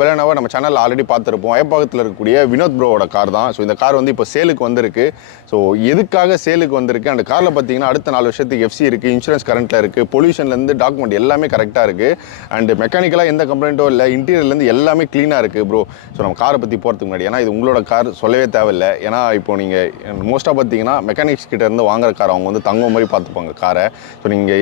Baleno நம்ம சேனல்ல already பார்த்திருப்போம். அயப்பாக்கத்துல இருக்கக்கூடிய வினோத் ப்ரோவோட கார் தான். சோ இந்த கார் வந்து இப்போ சேலுக்கு வந்திருக்கு. சோ எதுக்காக சேலுக்கு வந்திருக்கு? அந்த கார்ல பாத்தீங்கன்னா அடுத்த 4 வருஷத்துக்கு FC இருக்கு, இன்சூரன்ஸ் கரண்ட்ல இருக்கு, பொல்யூஷன்ல இருந்து டாக்குமெண்ட் எல்லாமே கரெக்ட்டா இருக்கு. அண்ட் மெக்கானிக்கலா எந்த கம்ப்ளைண்ட்டோ இல்ல, இன்டீரியர்ல இருந்து எல்லாமே க்ளீனா இருக்கு ப்ரோ. சோ நம்ம காரை பத்தி போறதுக்கு முன்னாடி ஏன்னா இது உங்களோட கார் சொல்லவே தேவையில்லை. ஏன்னா இப்போ நீங்க மோஸ்டா பாத்தீங்கன்னா மெக்கானிக்ஸ் கிட்ட இருந்து வாங்குற கார் அவங்க வந்து தங்கம் மாதிரி பார்த்துப்பாங்க காரை. ஸோ நீங்க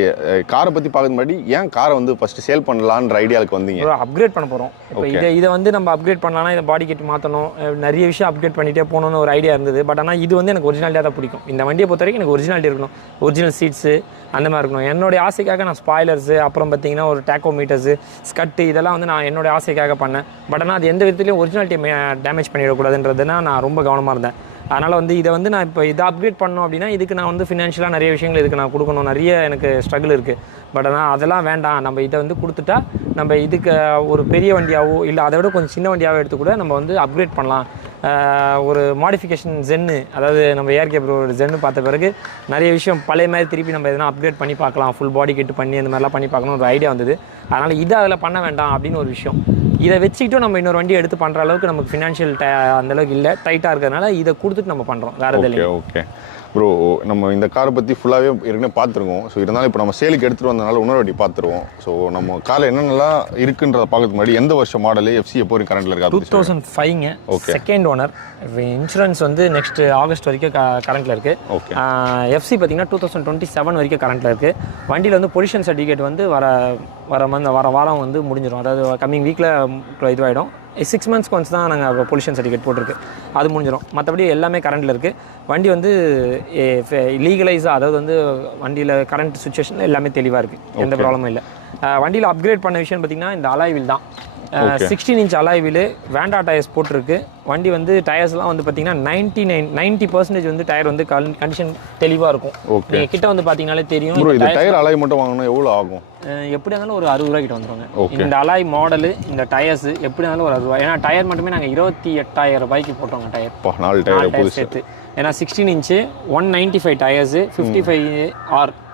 காரை பத்தி பார்க்கறது முன்னாடி ஏன் காரை வந்து ஃபர்ஸ்ட் சேல் பண்ணலான்ற ஐடியாவுக்கு வந்தீங்க? அப்கிரேட் பண்ண போறோம். இப்போ இதை வந்து நம்ம அப்கிரேட் பண்ணலாம்னா இதை பாடி கிட் மாற்றணும், நிறைய விஷயம் அப்கிரேட் பண்ணிகிட்டே போகணும்னு ஒரு ஐடியா இருந்தது. பட் ஆனால் இது வந்து எனக்கு ஒரிஜினாலிட்டியாக தான் பிடிக்கும். இந்த வண்டியை பொறுத்த வரைக்கும் எனக்கு ஒரிஜினாலிட்டி இருக்கணும், ஒரிஜினல் சீட்ஸு அந்த மாதிரி இருக்கணும். என்னுடைய ஆசைக்காக நான் ஸ்பாய்லர்ஸு, அப்புறம் பார்த்தீங்கன்னா ஒரு டேக்கோமீட்டர்ஸு, ஸ்கட்டு இதெல்லாம் வந்து நான் என்னுடைய ஆசைக்காக பண்ணேன். பட் ஆனால் அது எந்த விதத்துலையும் ஒரிஜினாலிட்டி டேமேஜ் பண்ணிடக்கூடாதுன்றதுனா நான் ரொம்ப கவனமாக இருந்தேன். அதனால் வந்து இதை வந்து நான் இப்போ இதை அப்கிரேட் பண்ணணும் அப்படின்னா இதுக்கு நான் வந்து ஃபினான்ஷியலாக நிறைய விஷயங்கள் இதுக்கு நான் கொடுக்கணும், நிறைய எனக்கு ஸ்ட்ரகிள் இருக்குது. பட் ஆனால் அதெல்லாம் வேண்டாம், நம்ம இதை வந்து கொடுத்துட்டா நம்ம இதுக்கு ஒரு பெரிய வண்டியாகவோ இல்லை அதை விட கொஞ்சம் சின்ன வண்டியாகவோ எடுத்து கூட நம்ம வந்து அப்கிரேட் பண்ணலாம். ஒரு மாடிஃபிகேஷன் ஜென்னு, அதாவது நம்ம ARK ப்ரோவோட ஜென்னு பார்த்த பிறகு நிறைய விஷயம் பழைய மாதிரி திருப்பி நம்ம எதனா அப்கிரேட் பண்ணி பார்க்கலாம், ஃபுல் பாடி கிட் பண்ணி அந்த மாதிரிலாம் பண்ணி பார்க்கணும் ஒரு ஐடியா வந்தது. அதனால் இதை அதில் பண்ண வேண்டாம் அப்படின்னு ஒரு விஷயம். இதை வச்சுக்கிட்டும் நம்ம இன்னொரு வண்டி எடுத்து பண்ணுற அளவுக்கு நமக்கு ஃபினான்ஷியல் அந்தளவுக்கு இல்லை, டைட்டாக இருக்கிறதுனால இதை கொடுத்துட்டு நம்ம பண்ணுறோம், வேறு எதில். ஓகே ப்ரோ, நம்ம இந்த காரை பற்றி ஃபுல்லாகவே ஏற்கனவே பார்த்துருக்கோம். ஸோ இருந்தாலும் இப்போ நம்ம சேலுக்கு எடுத்துகிட்டு வந்தனால இன்னொரு வாட்டி பார்த்துருவோம். ஸோ நம்ம காரில் என்னென்னலாம் இருக்குன்றதை பார்க்கறதுக்கு முன்னாடி எந்த வருஷம் மாடலு, FC எப்போ வரைக்கும் கரண்ட்டில் இருக்காது? 2005ங்க. Okay, second owner. இன்சூரன்ஸ் வந்து நெக்ஸ்ட் ஆகஸ்ட் வரைக்கும் கரண்ட்டில் இருக்குது. ஓகே, FC பார்த்தீங்கன்னா 2027 வரைக்கும் கரண்ட்டில் இருக்குது. வண்டியில் வந்து பொல்யூஷன் சர்டிஃபிகேட் வந்து வர வாரம் வந்து முடிஞ்சிடும். அதாவது கம்மிங் வீக்கில் இதுவாகிடும். 6 மந்த்ஸ்க்கு ஒன்ஸ் தான் நாங்கள் பொல்யூஷன் சர்டிஃபிகேட் போட்டிருக்கு, அது முடிஞ்சிடும். மற்றபடி எல்லாமே கரண்ட்டில் இருக்குது. வண்டி வந்து லீகலைஸாக, அதாவது வந்து வண்டியில் கரண்ட் சுச்சுவேஷனில் எல்லாமே தெளிவாக இருக்குது, எந்த ப்ராப்ளமும் இல்லை. வண்டியில் அப்கிரேட் பண்ண விஷயம் பார்த்திங்கன்னா இந்த அலாய் வீல் தான். 16 இன்ச் அலாய் வீலு, வேண்டா டயர்ஸ் போட்டிருக்கு. வண்டி வந்து டயர்ஸ்லாம் வந்து பார்த்தீங்கன்னா 90% வந்து டயர் வந்து கண்டிஷன் தெளிவாக இருக்கும். நீங்கள் கிட்ட வந்து பார்த்தீங்கன்னாலே தெரியும். இந்த டயர் அலாய் மட்டும் வாங்கணும் எவ்வளோ ஆகும்? எப்படி இருந்தாலும் ஒரு 60 ரூபா கிட்ட வந்துருவாங்க. இந்த அலாய் மாடலு, இந்த டயர்ஸ் எப்படி இருந்தாலும் ஒரு 60 ரூபா. ஏன்னா டயர் மட்டுமே நாங்கள் 28,000 ரூபாய்க்கு போட்டோங்க டயர், 4 டயர் சேர்த்து. ஏன்னா 16 இன்ச்சு 195 டயர்ஸு, 55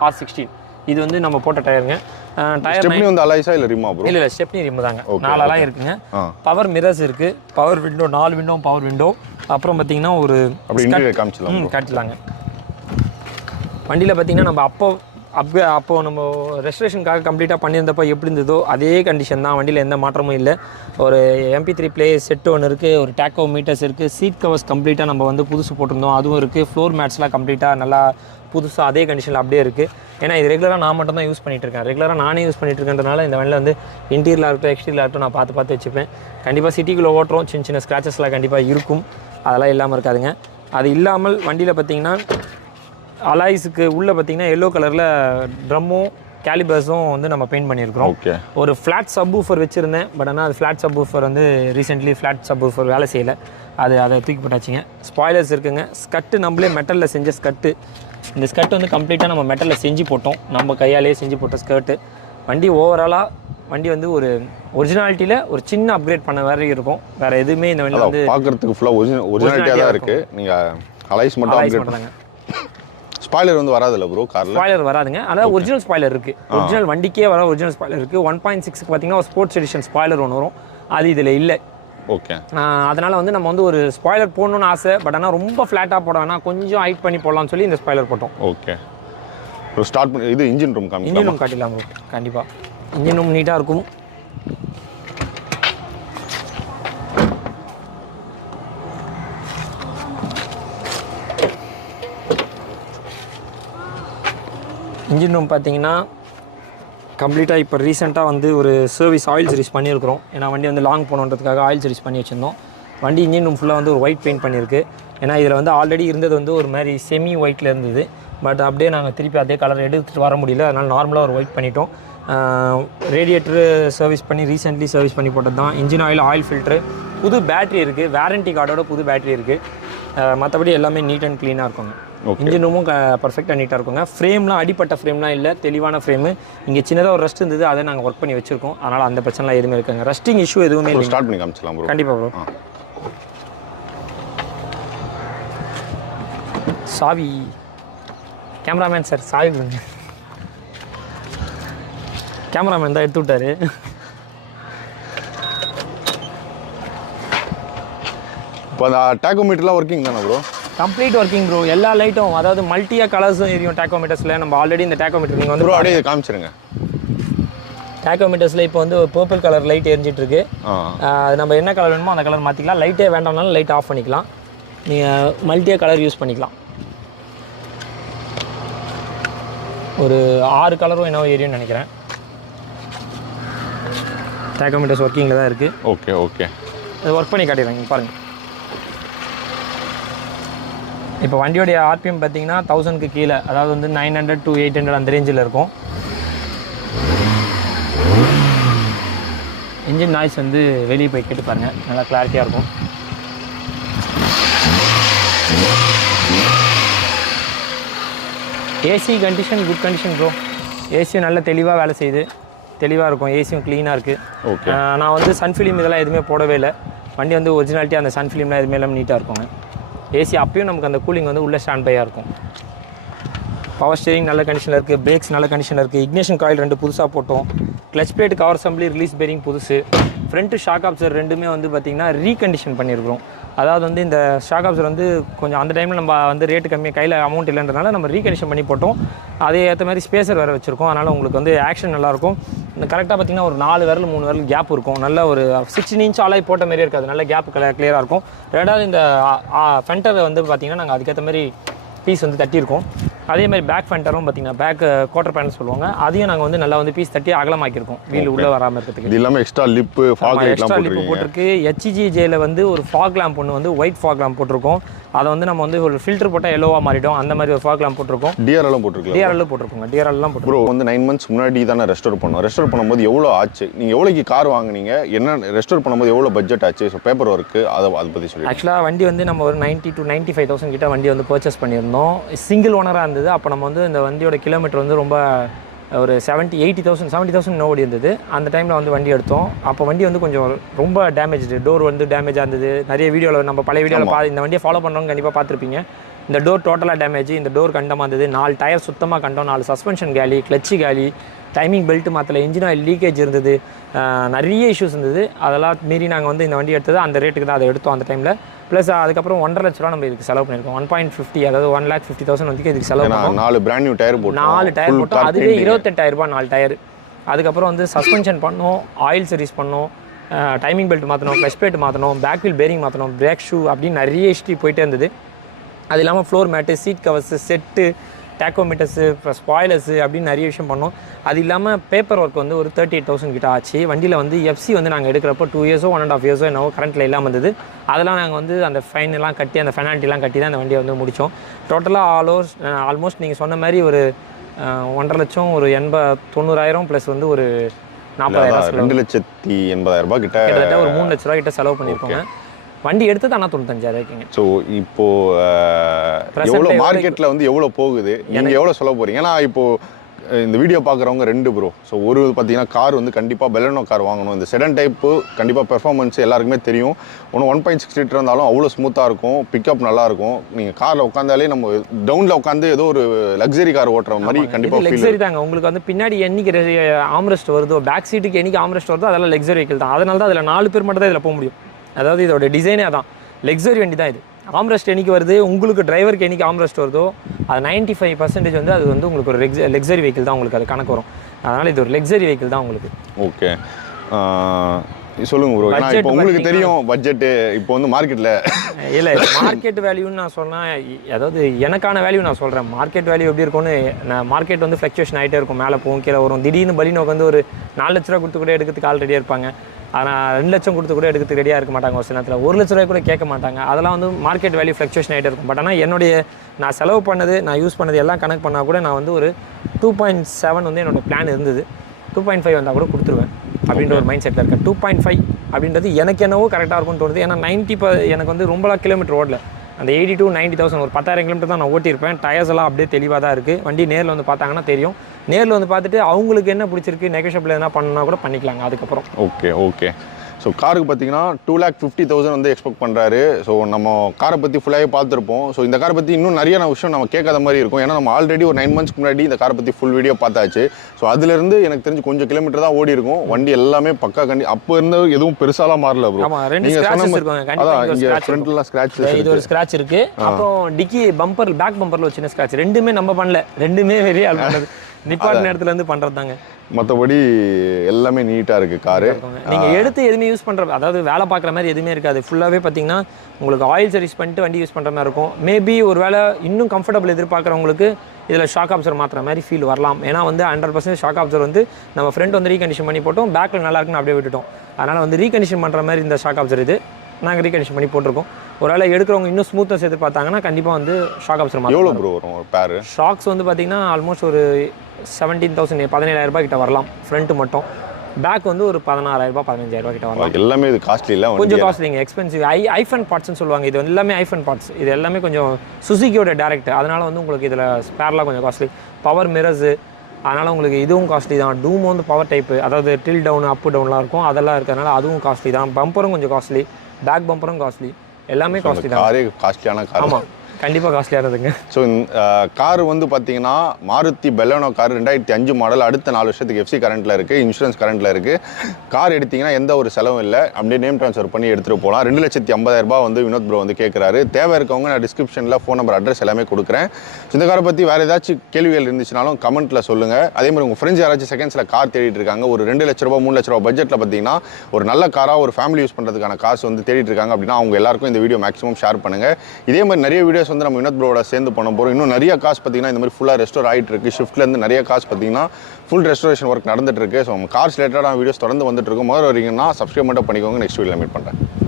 R16 இது வந்து நம்ம போட்ட டயருங்க. டயர் ஸ்டெப்னி வந்து அலாய்ஸா இல்ல ரிமா ப்ரோ? இல்ல ஸ்டெப்னி ரிம் தாங்க. 4 அலாய் இருக்குங்க. பவர் மிரர்ஸ் இருக்கு, power window, 4 window power window. அப்புறம் பாத்தீங்கன்னா ஒரு அப்படி இன்டீரியர் காமிச்சலாங்க. வண்டியில பாத்தீங்கன்னா நம்ம அப்போ நம்ம ரெஸ்ட்ரேஷனுக்காக கம்ப்ளீட்டாக பண்ணியிருந்தப்போ எப்படி இருந்ததோ அதே கண்டிஷன் தான். வண்டியில் எந்த மாற்றமும் இல்லை. ஒரு MP3 பிளே செட்டு ஒன்று இருக்குது, ஒரு டேக்கோ மீட்டர்ஸ் இருக்குது, சீட் கவர்ஸ் கம்ப்ளீட்டாக நம்ம வந்து புதுசு போட்டிருந்தோம், அதுவும் இருக்குது. ஃப்ளோர் மேட்ஸ்லாம் கம்ப்ளீட்டாக நல்லா புதுசாக அதே கண்டிஷனில் அப்படியே இருக்குது. ஏன்னா இது ரெகுலராக நான் மட்டும் தான் யூஸ் பண்ணிகிட்ருக்கேன், ரெகுலராக நானே யூஸ் பண்ணிகிட்ருக்கேன்றனால இந்த வண்டியில் வந்து இன்டீரியலாக இருக்கட்டும் எக்ஸ்டீரியலாக இருக்கட்டும் நான் பார்த்து வச்சுப்பேன். கண்டிப்பாக சிட்டிக்குள்ளே ஓட்டுறோம், சின்ன ஸ்க்ராச்சஸ்லாம் கண்டிப்பாக இருக்கும், அதெல்லாம் இல்லாமல் இருக்காதுங்க. அது இல்லாமல் வண்டியில் பார்த்திங்கன்னா அலாய்ஸுக்கு உள்ளே பார்த்தீங்கன்னா எல்லோ கலரில் ட்ரம்மும் கேலிபர்ஸும் வந்து நம்ம பெயிண்ட் பண்ணியிருக்கிறோம். ஒரு ஃப்ளாட் சப்வூஃபர் வச்சுருந்தேன், பட் ஆனால் அது ஃப்ளாட் சப்வூஃபர் வந்து ரீசெண்ட்லி ஃப்ளாட் சப்வூஃபர் வேலை செய்யலை, அதை தூக்கி போட்டாச்சுங்க. ஸ்பாய்லர்ஸ் இருக்குங்க. ஸ்கட்டு நம்மளே மெட்டலில் செஞ்ச ஸ்கட்டு. இந்த ஸ்கட் வந்து கம்ப்ளீட்டாக நம்ம மெட்டலில் செஞ்சு போட்டோம், நம்ம கையாலேயே செஞ்சு போட்ட ஸ்கர்ட்டு. வண்டி ஓவராலாக வண்டி வந்து ஒரு ஒரிஜினாலிட்டியில் ஒரு சின்ன அப்கிரேட் பண்ண வேறு இருக்கும், வேறு எதுவுமே இந்த வண்டி வந்து பார்க்குறதுக்கு ஃபுல்லாக ஒரிஜினாலிட்டியாக தான் இருக்குது. நீங்கள் அலாய்ஸ் மட்டும் அப்கிரேட் பண்ணாங்க. ஸ்பாய்லர் வந்து வராதுல்ல ப்ரோ கார்ல? ஸ்பாய்லர் வராதுங்க. அதாவது ஒரிஜினல் ஸ்பாய்லர் இருக்குது, ஒரிஜினல் வண்டிக்கே வர ஒரிஜினல் ஸ்பாய்லர் இருக்குது. 1.6 பார்த்தீங்கன்னா ஸ்போர்ட்ஸ் எடிஷன் ஸ்பாய்லர் ஒன்று வரும், அது இதில் இல்லை. ஓகே, அதனால் வந்து நம்ம வந்து ஒரு ஸ்பாய்லர் போடணும்னு ஆசை, பட் ஆனால் ரொம்ப ஃப்ளாட்டாக போட வேணாம், கொஞ்சம் ஹைட் பண்ணி போடலாம்னு சொல்லி இந்த ஸ்பாய்லர் போட்டோம். ஓகே, ஸ்டார்ட் பண்ணி இது இன்ஜின் ரூம் காட்டிடலாம் ப்ரோ. கண்டிப்பாக இன்ஜின் ரூம் நீட்டாக இருக்கும். இன்ஜின் ரூம் பார்த்தீங்கன்னா கம்ப்ளீட்டாக இப்போ ரீசெண்டாக வந்து ஒரு சர்வீஸ் ஆயில் சர்வீஸ் பண்ணியிருக்கிறோம். ஏன்னா வண்டி வந்து லாங் போகணுன்றதுக்காக ஆயில் சர்வீஸ் பண்ணி வச்சுருந்தோம். வண்டி இன்ஜின் ரூம் ஃபுல்லாக வந்து ஒரு ஒயிட் பெயிண்ட் பண்ணியிருக்கு. ஏன்னா இதில் வந்து ஆல்ரெடி இருந்தது வந்து ஒரு மாதிரி செமி ஒயிட்டில் இருந்தது, பட் அப்படியே நாங்கள் திருப்பி அதே கலர் எடுத்துகிட்டு வர முடியல, அதனால் நார்மலாக ஒரு ஒயிட் பண்ணிட்டோம். ரேடியேட்டரு சர்வீஸ் பண்ணி ரீசெண்ட்லி சர்வீஸ் பண்ணி போட்டது தான். இன்ஜின் ஆயில் ஃபில்ட்ரு, புது பேட்ரி இருக்குது, வாரண்டி கார்டோட புது பேட்ரி இருக்குது. மற்றபடி எல்லாமே நீட் அண்ட் க்ளீனாக இருக்குங்க. இன்ஜின் ரூமும் பர்ஃபெக்டாக நீட்டாக இருக்குங்க. ஃப்ரேம்லாம் அடிப்பட்ட ஃப்ரேம்லாம் இல்லை, தெளிவான ஃப்ரேமு. இங்கே சின்னதாக ஒரு ரஸ்ட் இருந்தது, அதை நாங்கள் ஒர்க் பண்ணி வச்சுருக்கோம், அதனால் அந்த பிரச்சனைலாம் எதுவுமே இருக்குங்க. ரஸ்டிங் இஷ்யூ எதுவுமே இல்லை. ஸ்டார்ட் பண்ணி காமிச்சலாம் ப்ரோ? கண்டிப்பாக ப்ரோ. சாவி கேமராமேன் சார், சாவி கொடுங்க. கேமராமேன் தான் எடுத்து விட்டாரு. இப்போ அந்த டேக்கோமீட்டர்லாம் ஒர்க்கிங் தானே ப்ரோ? Complete working bro. எல்லா லைட்டும் அதாவது மல்டியா கலர்ஸும் எரியும் டேக்கோமீட்டர்ஸில். நம்ம ஆல்ரெடி இந்த டேக்கோமீட்டர் நீங்கள் வந்து ப்ரோ அப்படியே காமிச்சிருங்க. டேக்கோமீட்டர்ஸில் இப்போ வந்து பர்பிள் கலர் லைட் எரிஞ்சிட்டு இருக்கு. அது நம்ம என்ன கலர் வேணுமோ அந்த கலர் மாற்றிக்கலாம். லைட்டே வேண்டாம்னாலும் லைட் ஆஃப் பண்ணிக்கலாம். நீங்கள் மல்டியா கலர் யூஸ் பண்ணிக்கலாம். ஒரு 6 கலரும் என்னவோ எரியும்னு நினைக்கிறேன். டேக்கோமீட்டர்ஸ் ஒர்க்கிங்கில் தான் இருக்குது. ஓகே ஓகே, அது ஒர்க் பண்ணி காட்டிடுறேன் பாருங்கள். இப்போ வண்டியோடைய ஆர்பிஎம் பார்த்தீங்கன்னா 1000க்கு கீழே, அதாவது வந்து 900 to 800 அந்த ரேஞ்சில் இருக்கும். இன்ஜின் நாய்ஸ் வந்து வெளியே போய் கேட்டு பாருங்கள், நல்லா கிளாரிட்டியாக இருக்கும். AC condition good condition bro. ஏசியும் நல்ல தெளிவாக வேலை செய்யுது, தெளிவாக இருக்கும். ஏசியும் க்ளீனாக இருக்குது. ஓகே. நான் வந்து சன் ஃபிலிம் இதெல்லாம் எதுவுமே போடவே இல்லை. வண்டி வந்து ஒரிஜினாலிட்டியாக அந்த சன் ஃபிலிம்லாம் எதுவுமே எல்லாம் நீட்டாக இருக்குங்க. ஏசி அப்பயும் நமக்கு அந்த கூலிங் வந்து உள்ளே ஸ்டாண்ட் பையாக இருக்கும். பவர் ஸ்டீரிங் நல்ல கண்டிஷனில் இருக்குது. பிரேக்ஸ் நல்ல கண்டிஷனில் இருக்குது. இக்னிஷன் காயில் 2 புதுசாக போட்டோம். Clutch plate, cover assembly, release bearing புதுசு. ஃப்ரண்ட்டு ஷாக் ஆப்சர் ரெண்டுமே வந்து பார்த்திங்கன்னா ரீகண்டிஷன் பண்ணியிருக்கிறோம். அதாவது வந்து இந்த ஷாக் ஆப்சர் வந்து கொஞ்சம் அந்த டைமில் நம்ம வந்து ரேட்டு கம்மியாக கையில் அமௌண்ட் இல்லைன்றதுனால நம்ம ரீகண்டிஷன் பண்ணி போட்டோம். அதே ஏற்ற மாதிரி ஸ்பேசர் வேறு வச்சுருக்கோம். அதனால் உங்களுக்கு வந்து ஆக்ஷன் நல்லாயிருக்கும். இந்த கரெக்டாக பார்த்திங்கன்னா ஒரு 4 விரல் 3 விரல் கேப் இருக்கும். நல்ல ஒரு 16 இன்ச் ஆலாய் போட்ட மாதிரியே இருக்காது. நல்ல கேப் கிளியராக இருக்கும். ரெண்டாவது இந்த ஃபென்டர் வந்து பார்த்திங்கன்னா நாங்கள் அதுக்கேற்ற மாதிரி பீஸ் வந்து தட்டியிருக்கோம். அதே மாதிரி பேக் ஃபென்டரும் பார்த்திங்கன்னா பேக் குவார்டர் பேனல் சொல்லுவாங்க, அதையும் நாங்கள் வந்து நல்லா வந்து பீஸ் தட்டி அகலமாக்கியிருக்கோம் வீல் உள்ளே வராமல் இருக்கிறதுக்கு. இது எல்லாமே extra lip, fog extra lip போட்டிருக்கு. HGJல வந்து ஒரு ஃபாக் லேம்ப் ஒன்று வந்து ஒயிட் ஃபாக் லேம்ப் போட்டிருக்கோம். அதை வந்து நம்ம வந்து ஒரு ஃபில்டர் போட்டால் எல்லோவாக மாறிடும். அந்த மாதிரி ஒரு ஃபாக் லேம்ப் போட்டிருக்கோம். டிஆர்எல்லாம் போட்டிருக்கோம். டிஆர்எல் போட்டிருக்கோங்க. டிஆர்எல்லாம் போட்டு ப்ரோ வந்து 9 months முன்னாடி தானே ரெஸ்டோர் பண்ணோம். ரெஸ்டோர் பண்ணும்போது எவ்வளோ ஆச்சு? நீங்கள் எவ்வளோக்கு கார் வாங்குனீங்க? என்ன ரெஸ்டோர் பண்ணும்போது எவ்வளோ பட்ஜெட் ஆச்சு? ஸோ பேப்பர் ஒர்க்கு அதை பற்றி சொல்லி. ஆக்சுவலாக வண்டி வந்து நம்ம ஒரு 90 to 95,000 கிட்ட வண்டி வந்து பர்ச்சேஸ் பண்ணியிருந்தோம். சிங்கிள் ஓனராக இருந்தது. அப்போ நம்ம வந்து இந்த வண்டியோட கிலோமீட்டர் வந்து ரொம்ப ஒரு 70,000 நோடி இருந்தது. அந்த டைமில் வந்து வண்டி எடுத்தோம். அப்போ வண்டி வந்து கொஞ்சம் ரொம்ப டேமேஜ்டு, டோர் வந்து டேமேஜாக இருந்தது. நிறைய வீடியோவில் நம்ம பழைய வீடியோவில் இந்த வண்டியை ஃபாலோ பண்ணுறவங்க கண்டிப்பாக பார்த்துருப்பீங்க. இந்த டோர் டோட்டலாக டேமேஜ், இந்த டோர் கண்டமாக இருந்தது. 4 டயர் சுத்தமாக கண்டோம். 4 சஸ்பென்ஷன் காலி, கிளச்சு காலி, டைமிங் பெல்ட் மாற்றல, இன்ஜின் ஆயில் லீக்கேஜ் இருந்தது. நிறைய இஷ்யூஸ் இருந்தது. அதெல்லாம் மீறி நாங்கள் வந்து இந்த வண்டி எடுத்தது அந்த ரேட்டுக்கு தான் அதை எடுத்தோம் அந்த டைமில். ப்ளஸ் அதுக்கப்புறம் 1.5 லட்ச ரூபா நம்ம இதுக்கு செலவு பண்ணியிருக்கோம். 1.50, அதாவது 1,50,000 வந்து இதுக்கு செலவு பண்ணோம். 4 பிராண்ட் நியூ டயர் போட்டோம். 4 டயர் போட்டோம். அதுவே 28,000 ரூபாய் 4 டயர். அதுக்கப்புறம் வந்து சஸ்பென்ஷன் பண்ணோம், ஆயில் சர்வீஸ் பண்ணோம், டைமிங் பெல்ட் மாற்றணும், கிளச் பிளேட் மாற்றணும், பேக் வீல் பேரிங் மாற்றணும், பிரேக் ஷூ அப்படின்னு நிறைய ஹிஸ்ட்ரி போயிட்டே இருந்தது. அது இல்லாமல் floor mat, seat covers, set, tachometers, இப்போ ஸ்பாய்லர்ஸு அப்படின்னு நிறைய விஷயம் பண்ணோம். அது இல்லாமல் பேப்பர் ஒர்க் வந்து ஒரு 38,000 கிட்ட ஆச்சு. வண்டியில் வந்து எஃப்சி வந்து நாங்கள் எடுக்கிறப்போ 2 இயர்ஸோ 1.5 இயர்ஸோ என்னவோ கரண்ட்டில் இல்லாமல் இருந்தது. அதெல்லாம் நாங்கள் வந்து அந்த ஃபைன் எல்லாம் கட்டி, அந்த பெனால்ட்டிலாம் கட்டி தான் அந்த வண்டியை வந்து முடித்தோம். டோட்டலாக ஆல்மோஸ்ட் நீங்கள் சொன்ன மாதிரி ஒரு 1.5 லட்சம், ஒரு 90,000 ப்ளஸ் வந்து ஒரு 40,000, 2,80,000 கிட்ட, கிட்டத்தட்ட ஒரு 3 லட்ச ரூபா கிட்ட செலவு பண்ணியிருக்கோங்க. வண்டி எடுத்தது ஆனால் 95,000. ஸோ இப்போ எவ்வளோ மார்க்கெட்டில் வந்து எவ்வளோ போகுது, நீங்கள் எவ்வளோ சொல்ல போகிறீங்க? ஏன்னா இப்போது இந்த வீடியோ பார்க்குறவங்க 2 ப்ரோ. ஸோ ஒரு பார்த்தீங்கன்னா கார் வந்து கண்டிப்பாக பெலனோ கார் வாங்கணும். இந்த செடன் டைப்பு கண்டிப்பாக பெர்ஃபார்மன்ஸ் எல்லாருக்குமே தெரியும். ஒன்று 1.6 லிட்டர் இருந்தாலும் அவ்வளோ ஸ்மூத்தாக இருக்கும், பிக்கப் நல்லாயிருக்கும். நீங்கள் காரில் உட்காந்தாலே நம்ம டவுனில் உட்காந்து ஏதோ ஒரு லக்ஸரி கார் ஓட்டுற மாதிரி கண்டிப்பாக லக்ஸரி தாங்க. உங்களுக்கு வந்து பின்னாடி என்னைக்கு ஆம்ரெஸ்ட் வருதோ, பேக் சீட்டுக்கு என்னைக்கு ஆம்ரெஸ்ட் வருதோ அதெல்லாம் லக்ஸரி வெஹிக்கிள் தான். அதனால தான் அதில் 4 பேர் மட்டும் தான் இதில் போக முடியும். அதாவது இதோட டிசைனே அதான், லக்ஸரி வண்டி தான் இது. ஆம்ரெஸ்ட் என்னைக்கு வருது, உங்களுக்கு டிரைவருக்கு என்னைக்கு ஆம்ரெஸ்ட் வருதோ அது 95% வந்து அது வந்து உங்களுக்கு ஒரு லக்ஸரி வெஹிக்கிள் தான், உங்களுக்கு அது கணக்கு வரும். அதனால் இது ஒரு லக்ஸரி வெஹிக்கிள் தான் உங்களுக்கு. ஓகே, சொல்லுங்க ப்ரோ. இப்போ உங்களுக்கு தெரியும் பட்ஜெட்டு இப்போ வந்து மார்க்கெட்டில் இல்லை, மார்க்கெட் வேல்யூன்னு நான் சொன்னேன். அதாவது எனக்கான வேல்யூ நான் சொல்கிறேன். மார்க்கெட் வேல்யூ எப்படி இருக்கும்னு, மார்க்கெட் வந்து ஃப்ளக்சுவேஷன் ஆகிட்டே இருக்கும், மேலே போகும் கீழே வரும். திடீர்னு பலினோக்கு வந்து ஒரு 4 லட்ச ரூபா கொடுத்து கூட எடுக்கிறதுக்கு ஆல்ரெடியாக இருப்பாங்க. ஆனால் 2 லட்சம் கொடுத்து கூட எடுக்கிறதுக்கு ரெடியாக இருக்க மாட்டாங்க. ஒரு சில நேரத்தில் 1 லட்ச ரூபாய் கூட கேட்க மாட்டாங்க. அதெல்லாம் வந்து மார்க்கெட் வேல்யூ ஃப்ளக்சுவேஷன் ஆகிட்டே இருக்கும். பட் ஆனால் நான் செலவு பண்ணது, நான் யூஸ் பண்ணது எல்லாம் கணக்கு பண்ணால் கூட நான் வந்து ஒரு 2.7 வந்து என்னோடய பிளான் இருந்தது. 2.5 வந்தால் கூட கொடுத்துருவேன் அப்படின்ற ஒரு மைண்ட் செட்டில் இருக்கேன். 2.5 அப்படின்றது எனக்கு என்னவோ கரெக்டாக இருக்கும்னு தோணுது. ஏன்னா 90 எனக்கு வந்து ரொம்பலாம் கிலோமீட்டர் ஓடல. அந்த 80 to 90,000 ஒரு 10,000 கிலோமீட்டர் தான் நான் ஓட்டியிருப்பேன். டயர்ஸ் எல்லாம் அப்படியே தெளிவாக தான் இருக்குது. வண்டி நேரில் வந்து பார்த்தாங்கன்னா தெரியும். நேரில் வந்து பார்த்துட்டு அவங்களுக்கு என்ன பிடிச்சிருக்கு, நெகோஷியபிள் எதனா பண்ணால் கூட பண்ணிக்கலாங்க அதுக்கப்புறம். ஓகே. ஸோ காருக்கு பார்த்தீங்கன்னா 2,50,000 வந்து எக்ஸ்பெக்ட் பண்ணுறாரு. ஸோ நம்ம காரை பற்றி ஃபுல்லாகவே பார்த்துருப்போம். ஸோ இந்த காரை பற்றி இன்னும் நிறைய விஷயம் நம்ம கேட்காத மாதிரி இருக்கும். ஏன்னா நம்ம ஆல்ரெடி ஒரு 9 months முன்னாடி இந்த காரை பற்றி ஃபுல் வீடியோ பார்த்தாச்சு. ஸோ அதுலேருந்து எனக்கு தெரிஞ்சு கொஞ்சம் கிலோமீட்டர் தான் ஓடி இருக்கும். வண்டி எல்லாமே பக்கா அப்போ இருந்த எதுவும் பெருசாலாம் மாறல ப்ரோ. நீங்க அதான் இங்கே ஃப்ரண்ட்லாம் ஸ்க்ராட்ச் இது ஒரு ஸ்க்ராட்ச் இருக்கு. அப்புறம் டிக்கி பம்பர் பேக் பம்பர்ல ஒரு சின்ன ஸ்க்ராட்ச். ரெண்டுமே நம்ம பண்ணல, ரெண்டுமே வெரி ஆல் பண்ணது. நிப்பாட் நேரத்துல இருந்து பண்றது தாங்க. மற்றபடி எல்லாமே நீட்டாக இருக்குது காரு. நீங்கள் எடுத்து எதுவுமே யூஸ் பண்ணுற, அதாவது வேலை பார்க்குற மாதிரி எதுவுமே இருக்காது. ஃபுல்லாகவே பார்த்தீங்கன்னா உங்களுக்கு ஆயில் சர்வீஸ் பண்ணிட்டு வண்டி யூஸ் பண்ணுற மாதிரி இருக்கும். மேபி ஒரு வேளை இன்னும் கம்ஃபர்டபுள் எதிர்பார்க்குறவங்களுக்கு இதில் ஷாக் அப்சர் மாற்றுற மாதிரி ஃபீல் வரலாம். ஏன்னா வந்து 100% ஷாக் அப்சர் வந்து நம்ம ஃப்ரெண்ட் வந்து ரீகண்டிஷன் பண்ணி போட்டோம், பேக்கில் நல்லா இருக்குன்னு அப்படியே விட்டுட்டோம். அதனால் வந்து ரீகண்டிஷன் பண்ணுற மாதிரி இந்த ஷாக் அப்சர் இது நாங்கள் ரீகண்டிஷன் பண்ணி போட்டிருக்கோம். ஒரு வேளை எடுக்கிறவங்க இன்னும் ஸ்மூத்னஸ் எதிர்பார்த்தாங்கன்னா கண்டிப்பாக வந்து ஷாக் அப்சர் மாற்றலாம். எவ்வளோ ப்ரோ வரும் ஒரு பேர்? ஷாக்ஸ் வந்து பார்த்தீங்கன்னா ஆல்மோஸ்ட் ஒரு 17,000 17,000 கிட்ட வரலாம் ஃப்ரண்ட் மட்டும். பேக் வந்து ஒரு 16,000 15,000 கிட்ட வரலாம். எல்லாமே இது காஸ்ட்லி இல்லை, கொஞ்சம் காஸ்ட்லிங்க, எக்ஸ்பென்சிவ். ஐஃபன் பார்ட்ஸ்னு சொல்லுவாங்க. இது எல்லாமே ஐஃபன் பார்ட்ஸ். இது எல்லாமே கொஞ்சம் சுசுகியோட டேரக்ட். அதனால் வந்து உங்களுக்கு இதில் ஸ்பேர்லாம் கொஞ்சம் காஸ்ட்லி. பவர் மிரர்ஸு, அதனால் உங்களுக்கு இதுவும் காஸ்ட்லி தான். டூம் வந்து பவர் டைப்பு, அதாவது டில் டவுன் அப் டவுன்லாம் இருக்கும், அதெல்லாம் இருக்கிறதுனால அதுவும் காஸ்ட்லி தான். பம்பரும் கொஞ்சம் காஸ்ட்லி, பேக் பம்பரும் காஸ்ட்லி, எல்லாமே காஸ்ட்லி தான். காரே காஸ்ட்லியான கார். ஆமாம், கண்டிப்பாக காஸ்ட்லியானதுங்க. ஸோ கார் வந்து பார்த்தீங்கன்னா மாருதி பெலனோ கார் 2005 மாடல். அடுத்த 4 வருஷத்துக்கு எஃப்சி கரண்ட்டில் இருக்குது, இன்சூரன்ஸ் கரண்ட்டில் இருக்குது. கார் எடுத்திங்கன்னா எந்த ஒரு செலவும் இல்லை, அப்படியே நேம் ட்ரான்ஸ்ஃபர் பண்ணி எடுத்துகிட்டு போகலாம். 2,50,000 வந்து வினோத் ப்ரோ வந்து கேட்குறாரு. தேவை இருக்கவங்க நான் டிஸ்கிரிப்ஷனில் ஃபோன் நம்பர் அட்ரஸ் எல்லாமே கொடுக்குறேன். ஸோ இந்த காரை பற்றி வேறு ஏதாச்சும் கேள்விகள் இருந்துச்சுனாலும் கமெண்ட்டில் சொல்லுங்கள். அதே மாதிரி உங்கள் ஃப்ரெண்ட்ஸ் யாராச்சும் செகண்ட்ஸில் கார் தேடிட்டு இருக்காங்க, ஒரு 2 லட்ச ரூபா 3 லட்ச ரூபா பட்ஜெட்டில் பார்த்தீங்கன்னா ஒரு நல்ல காராக ஒரு ஃபேமிலி யூஸ் பண்ணுறதுக்கான காசு வந்து தேடிட்டு இருக்காங்க அப்படின்னா அவங்க எல்லாருக்கும் இந்த வீடியோ மேக்ஸிமம் ஷேர் பண்ணுங்கள். இதே மாதிரி நிறைய வீடியோஸ் வந்து நம்ம வினோத் ப்ரோட சேர்ந்து பண்ண போகிறோம். இன்னும் நிறைய காசு பார்த்தீங்கன்னா இந்த மாதிரி ஃபுல்லாக ரெஸ்டோர் ஆகிட்டு இருக்குது. ஷிஃப்ட்லேருந்து நிறைய காசு பார்த்தீங்கன்னா ஃபுல் ரெஸ்டோரேஷன் ஒர்க் நடந்துட்டு இருக்கு. ஸோ நம்ம கார்ஸ் ரிலேட்டடான வீடியோஸ் தொடர்ந்து வந்துட்டு இருக்கும். முதல்ல வரீங்கன்னா சப்ஸ்கிரைப் மட்டும் பண்ணிக்கோங்க. நெக்ஸ்ட் வீடியோவில் மீட் பண்ணுறேன்.